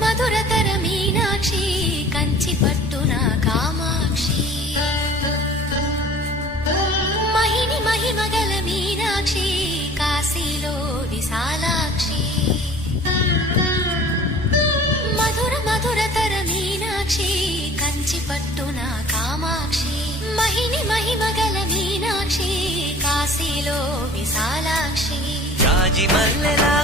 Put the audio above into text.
మధురతర మీనాక్షి కంచి పట్టున కామాక్షి మహిని మహిమగల మీనాక్షి కాశీలో విశాలాక్షి మధురతర మీనాక్షి కంచి పట్టున కామాక్షి మహిని మహిమగల మీనాక్షి కాశీలో విశాలాక్షి రాజి మల్లెలా